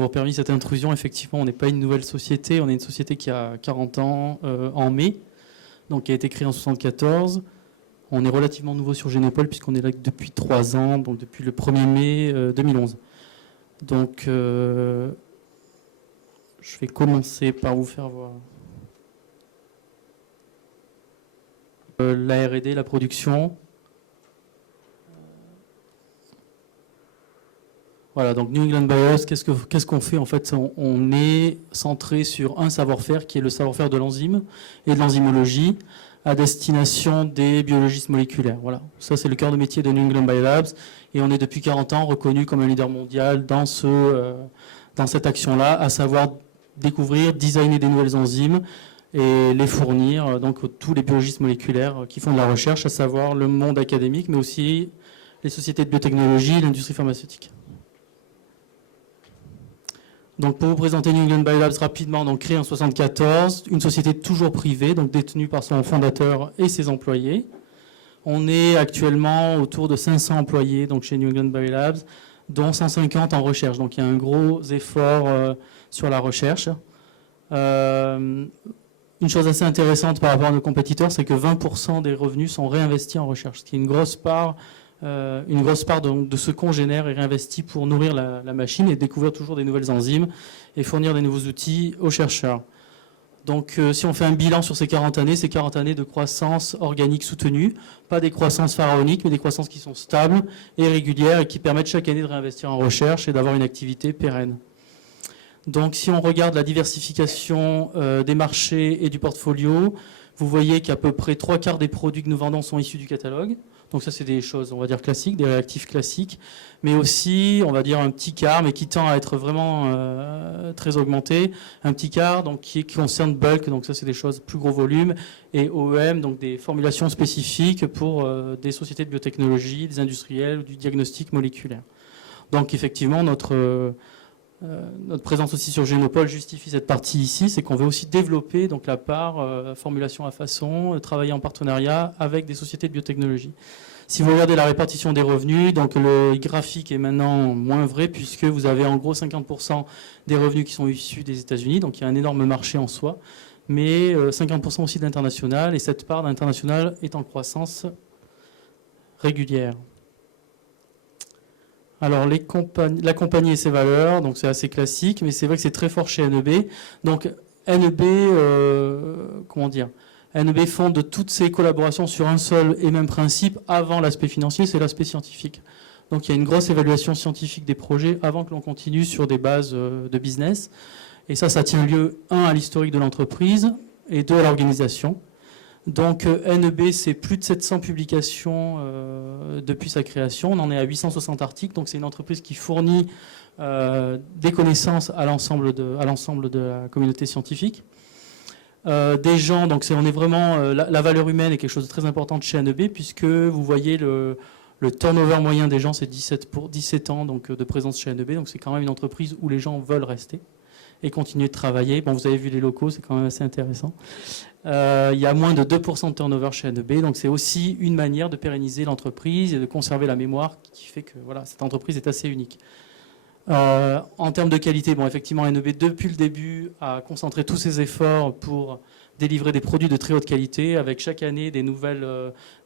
Pour permis cette intrusion, effectivement, on n'est pas une nouvelle société, on est une société qui a 40 ans en mai, donc qui a été créée en 1974. On est relativement nouveau sur Génopole puisqu'on est là depuis 3 ans, donc depuis le 1er mai 2011. Donc, je vais commencer par vous faire voir la R&D, la production. Voilà, donc New England Biolabs, qu'est-ce qu'on fait en fait? On est centré sur un savoir-faire qui est le savoir-faire de l'enzyme et de l'enzymologie à destination des biologistes moléculaires. Voilà, ça c'est le cœur de métier de New England Biolabs et on est depuis 40 ans reconnu comme un leader mondial dans cette action-là, à savoir découvrir, designer des nouvelles enzymes et les fournir donc tous les biologistes moléculaires qui font de la recherche, à savoir le monde académique, mais aussi les sociétés de biotechnologie et l'industrie pharmaceutique. Donc pour vous présenter New England Biolabs rapidement, donc créée en 1974, une société toujours privée, donc détenue par son fondateur et ses employés. On est actuellement autour de 500 employés donc chez New England Biolabs, dont 150 en recherche. Donc il y a un gros effort sur la recherche. Une chose assez intéressante par rapport à nos compétiteurs, c'est que 20% des revenus sont réinvestis en recherche, ce qui est une grosse part de ce qu'on génère est réinvesti pour nourrir la machine et découvrir toujours des nouvelles enzymes et fournir des nouveaux outils aux chercheurs. Donc si on fait un bilan sur ces 40 années, c'est 40 années de croissance organique soutenue, pas des croissances pharaoniques, mais des croissances qui sont stables et régulières et qui permettent chaque année de réinvestir en recherche et d'avoir une activité pérenne. Donc si on regarde la diversification des marchés et du portfolio, vous voyez qu'à peu près 3/4 des produits que nous vendons sont issus du catalogue. Donc ça, c'est des choses, on va dire, classiques, des réactifs classiques, mais aussi, on va dire, un petit quart, mais qui tend à être vraiment très augmenté. Un petit quart donc, qui concerne bulk, donc ça, c'est des choses plus gros volume, et OEM, donc des formulations spécifiques pour des sociétés de biotechnologie, des industriels ou du diagnostic moléculaire. Donc effectivement, notre présence aussi sur Génopole justifie cette partie ici, c'est qu'on veut aussi développer donc, la part formulation à façon, travailler en partenariat avec des sociétés de biotechnologie. Si vous regardez la répartition des revenus, donc le graphique est maintenant moins vrai puisque vous avez en gros 50% des revenus qui sont issus des États-Unis, donc il y a un énorme marché en soi, mais 50% aussi d'international, et cette part d'international est en croissance régulière. Alors, la compagnie et ses valeurs, donc c'est assez classique, mais c'est vrai que c'est très fort chez NEB. Donc, NEB, comment dire, NEB fonde toutes ses collaborations sur un seul et même principe avant l'aspect financier, c'est l'aspect scientifique. Donc, il y a une grosse évaluation scientifique des projets avant que l'on continue sur des bases de business. Et ça tient lieu, 1, à l'historique de l'entreprise et 2, à l'organisation. Donc NEB, c'est plus de 700 publications depuis sa création. On en est à 860 articles. Donc c'est une entreprise qui fournit des connaissances à l'ensemble de la communauté scientifique. Des gens, donc on est vraiment la valeur humaine est quelque chose de très important chez NEB puisque vous voyez le turnover moyen des gens, c'est 17 ans donc, de présence chez NEB. Donc c'est quand même une entreprise où les gens veulent rester et continuer de travailler. Bon, vous avez vu les locaux, c'est quand même assez intéressant. Il y a moins de 2% de turnover chez NEB, donc c'est aussi une manière de pérenniser l'entreprise et de conserver la mémoire qui fait que voilà, cette entreprise est assez unique. En termes de qualité, bon, effectivement, NEB, depuis le début, a concentré tous ses efforts pour délivrer des produits de très haute qualité, avec chaque année des nouvelles,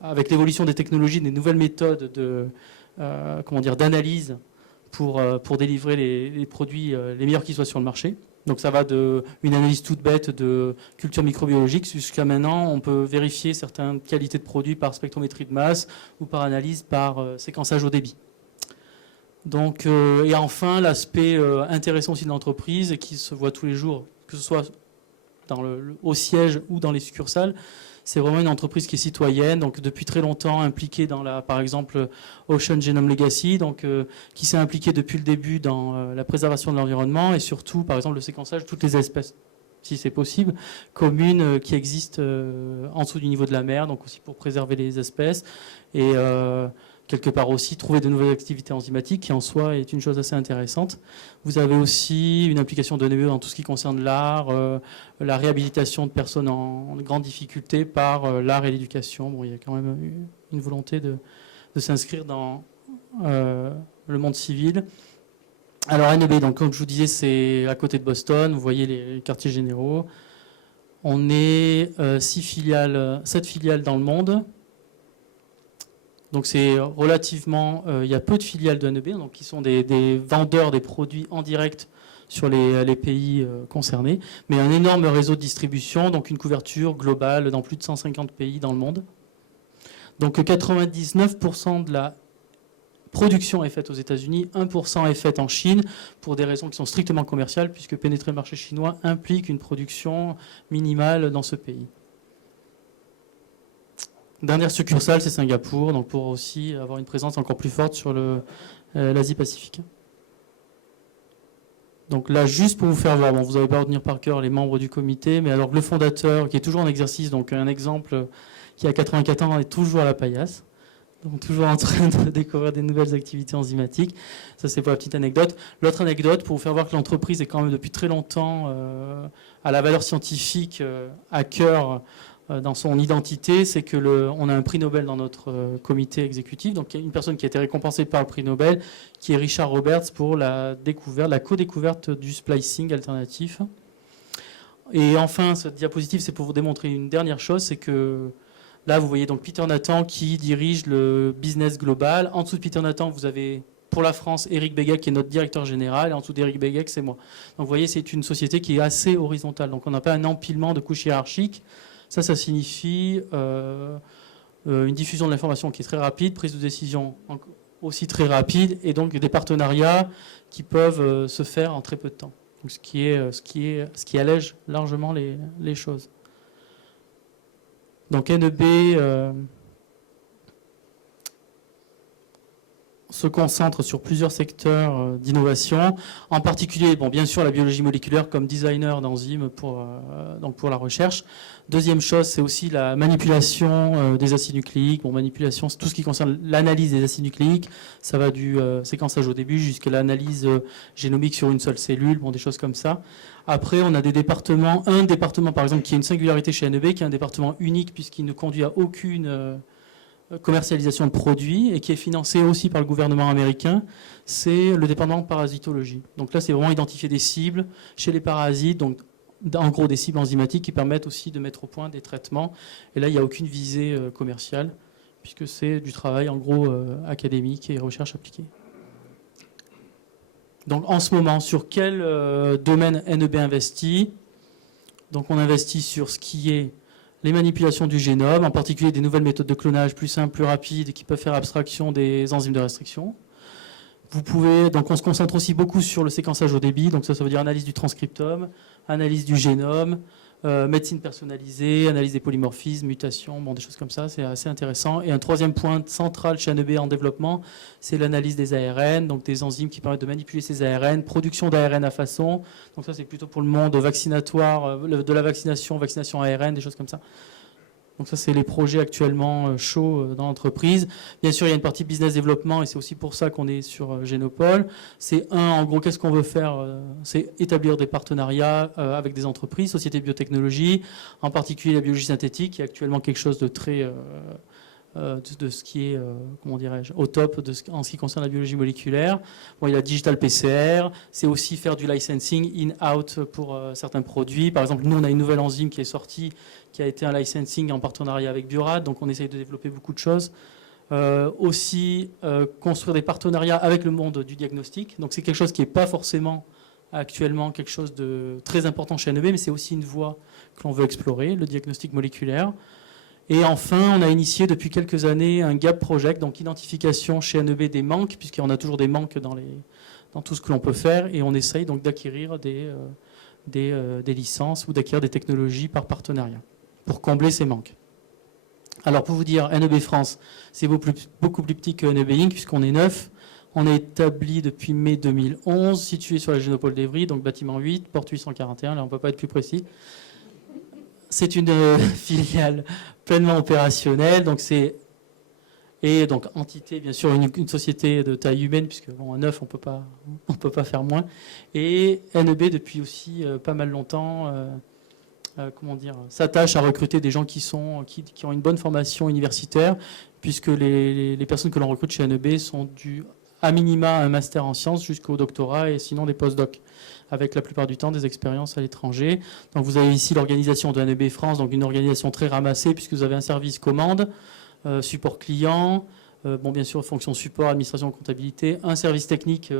avec l'évolution des technologies, des nouvelles méthodes d'analyse pour délivrer les produits les meilleurs qui soient sur le marché. Donc ça va d'une analyse toute bête de culture microbiologique jusqu'à maintenant, on peut vérifier certaines qualités de produits par spectrométrie de masse ou par analyse par séquençage au débit. Donc, et enfin, l'aspect intéressant aussi de l'entreprise et qui se voit tous les jours, que ce soit au siège ou dans les succursales, c'est vraiment une entreprise qui est citoyenne, donc depuis très longtemps impliquée dans par exemple, Ocean Genome Legacy, donc qui s'est impliquée depuis le début dans la préservation de l'environnement et surtout, par exemple, le séquençage de toutes les espèces, si c'est possible, communes qui existent en dessous du niveau de la mer, donc aussi pour préserver les espèces et quelque part aussi trouver de nouvelles activités enzymatiques qui en soi est une chose assez intéressante. Vous avez aussi une implication de NEB dans tout ce qui concerne l'art, la réhabilitation de personnes en grande difficulté par l'art et l'éducation. Bon, il y a quand même une volonté de s'inscrire dans le monde civil. Alors NEB, donc, comme je vous disais, c'est à côté de Boston. Vous voyez les quartiers généraux. On est 7 filiales dans le monde. Donc c'est relativement... il y a peu de filiales de NEB, donc qui sont des vendeurs des produits en direct sur les pays concernés. Mais un énorme réseau de distribution, donc une couverture globale dans plus de 150 pays dans le monde. Donc 99% de la production est faite aux États-Unis, 1% est faite en Chine, pour des raisons qui sont strictement commerciales, puisque pénétrer le marché chinois implique une production minimale dans ce pays. Dernière succursale, c'est Singapour, donc pour aussi avoir une présence encore plus forte sur l'Asie-Pacifique. Donc là, juste pour vous faire voir, bon, vous n'allez pas retenir par cœur les membres du comité, mais alors le fondateur, qui est toujours en exercice, donc un exemple qui a 84 ans, est toujours à la paillasse. Donc toujours en train de découvrir des nouvelles activités enzymatiques. Ça, c'est pour la petite anecdote. L'autre anecdote, pour vous faire voir que l'entreprise est quand même depuis très longtemps à la valeur scientifique à cœur dans son identité, c'est que on a un prix Nobel dans notre comité exécutif. Donc il y a une personne qui a été récompensée par le prix Nobel, qui est Richard Roberts pour la co-découverte du splicing alternatif. Et enfin, cette diapositive, c'est pour vous démontrer une dernière chose, c'est que là, vous voyez donc Peter Nathan qui dirige le business global. En dessous de Peter Nathan, vous avez pour la France Eric Béguec qui est notre directeur général. Et en dessous d'Eric Béguec, c'est moi. Donc vous voyez, c'est une société qui est assez horizontale. Donc on n'a pas un empilement de couches hiérarchiques. Ça signifie une diffusion de l'information qui est très rapide, prise de décision aussi très rapide, et donc des partenariats qui peuvent se faire en très peu de temps. Donc ce qui allège largement les choses. Donc NEB se concentre sur plusieurs secteurs d'innovation, en particulier, bon, bien sûr, la biologie moléculaire comme designer d'enzymes pour la recherche. Deuxième chose, c'est aussi la manipulation des acides nucléiques. Bon, manipulation, c'est tout ce qui concerne l'analyse des acides nucléiques. Ça va du séquençage au début jusqu'à l'analyse génomique sur une seule cellule, bon, des choses comme ça. Après, on a des départements, un département par exemple qui est une singularité chez NEB, qui est un département unique puisqu'il ne conduit à aucune commercialisation de produits et qui est financé aussi par le gouvernement américain, c'est le département de parasitologie. Donc là, c'est vraiment identifier des cibles chez les parasites, donc en gros des cibles enzymatiques qui permettent aussi de mettre au point des traitements. Et là, il n'y a aucune visée commerciale, puisque c'est du travail en gros académique et recherche appliquée. Donc en ce moment, sur quel domaine NEB investit? Donc on investit sur ce qui est les manipulations du génome, en particulier des nouvelles méthodes de clonage plus simples, plus rapides, qui peuvent faire abstraction des enzymes de restriction. Donc on se concentre aussi beaucoup sur le séquençage au débit, donc ça veut dire analyse du transcriptome, analyse du génome, médecine personnalisée, analyse des polymorphismes, mutations, bon, des choses comme ça, c'est assez intéressant. Et un troisième point central chez NEB en développement, c'est l'analyse des ARN, donc des enzymes qui permettent de manipuler ces ARN, production d'ARN à façon, donc ça c'est plutôt pour le monde vaccinatoire, de la vaccination ARN, des choses comme ça. Donc ça, c'est les projets actuellement chauds dans l'entreprise. Bien sûr, il y a une partie business développement et c'est aussi pour ça qu'on est sur Génopole. C'est en gros, qu'est-ce qu'on veut faire? C'est établir des partenariats avec des entreprises, sociétés de biotechnologie, en particulier la biologie synthétique, qui est actuellement quelque chose de très... de ce qui est, comment dirais-je, au top en ce qui concerne la biologie moléculaire. Bon, il y a Digital PCR, c'est aussi faire du licensing in-out pour certains produits. Par exemple, nous, on a une nouvelle enzyme qui est sortie, qui a été un licensing en partenariat avec Biorad, donc on essaye de développer beaucoup de choses. Aussi, construire des partenariats avec le monde du diagnostic. Donc c'est quelque chose qui n'est pas forcément actuellement quelque chose de très important chez NEB, mais c'est aussi une voie que l'on veut explorer, le diagnostic moléculaire. Et enfin, on a initié depuis quelques années un Gap Project, donc identification chez NEB des manques, puisqu'on a toujours des manques dans tout ce que l'on peut faire, et on essaye donc d'acquérir des licences ou d'acquérir des technologies par partenariat pour combler ces manques. Alors pour vous dire, NEB France, c'est beaucoup plus petit que NEB Inc., puisqu'on est 9. On est établi depuis mai 2011, situé sur la Génopole d'Evry, donc bâtiment 8, porte 841, là on ne peut pas être plus précis. C'est une filiale pleinement opérationnelle, et donc entité, bien sûr, une société de taille humaine, puisque bon, à 9, on peut pas faire moins. Et NEB, depuis aussi pas mal longtemps, s'attache à recruter des gens qui ont une bonne formation universitaire, puisque les personnes que l'on recrute chez NEB sont à minima un master en sciences jusqu'au doctorat et sinon des post-docs, avec la plupart du temps des expériences à l'étranger. Donc vous avez ici l'organisation de NEB France, donc une organisation très ramassée puisque vous avez un service commande, support client, bien sûr fonction support, administration, comptabilité, un service technique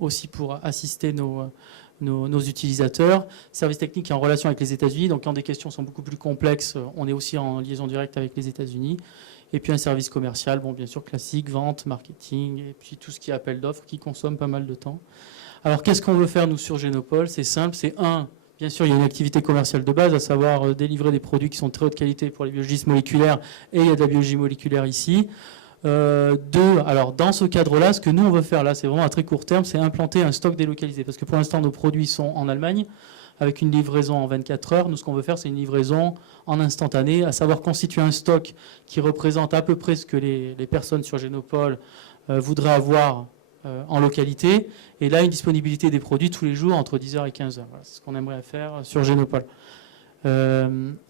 aussi pour assister nos utilisateurs, service technique en relation avec les États-Unis, donc quand des questions sont beaucoup plus complexes, on est aussi en liaison directe avec les États-Unis. Et puis un service commercial, bien sûr classique, vente, marketing, et puis tout ce qui est appel d'offres qui consomme pas mal de temps. Alors qu'est-ce qu'on veut faire nous sur Génopole? C'est simple, c'est bien sûr il y a une activité commerciale de base, à savoir délivrer des produits qui sont de très haute qualité pour les biologistes moléculaires, et il y a de la biologie moléculaire ici. Alors dans ce cadre-là, ce que nous on veut faire là, c'est vraiment à très court terme, c'est implanter un stock délocalisé, parce que pour l'instant nos produits sont en Allemagne, avec une livraison en 24 heures. Nous, ce qu'on veut faire, c'est une livraison en instantané, à savoir constituer un stock qui représente à peu près ce que les personnes sur Génopole voudraient avoir en localité. Et là, une disponibilité des produits tous les jours entre 10h et 15h. Voilà, c'est ce qu'on aimerait faire sur Génopole.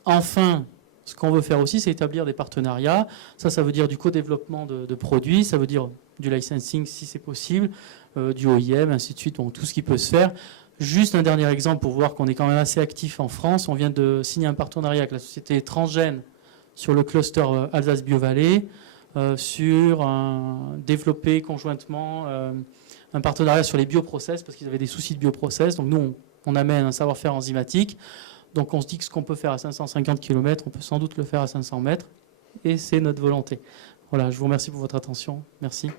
Enfin, ce qu'on veut faire aussi, c'est établir des partenariats. Ça veut dire du co-développement de produits, ça veut dire du licensing si c'est possible, du OEM, ainsi de suite, tout ce qui peut se faire. Juste un dernier exemple pour voir qu'on est quand même assez actif en France. On vient de signer un partenariat avec la société Transgène sur le cluster Alsace Bio-Vallée, sur développer conjointement un partenariat sur les bioprocess, parce qu'ils avaient des soucis de bioprocess. Donc nous, on amène un savoir-faire enzymatique. Donc on se dit que ce qu'on peut faire à 550 km, on peut sans doute le faire à 500 mètres. Et c'est notre volonté. Voilà, je vous remercie pour votre attention. Merci.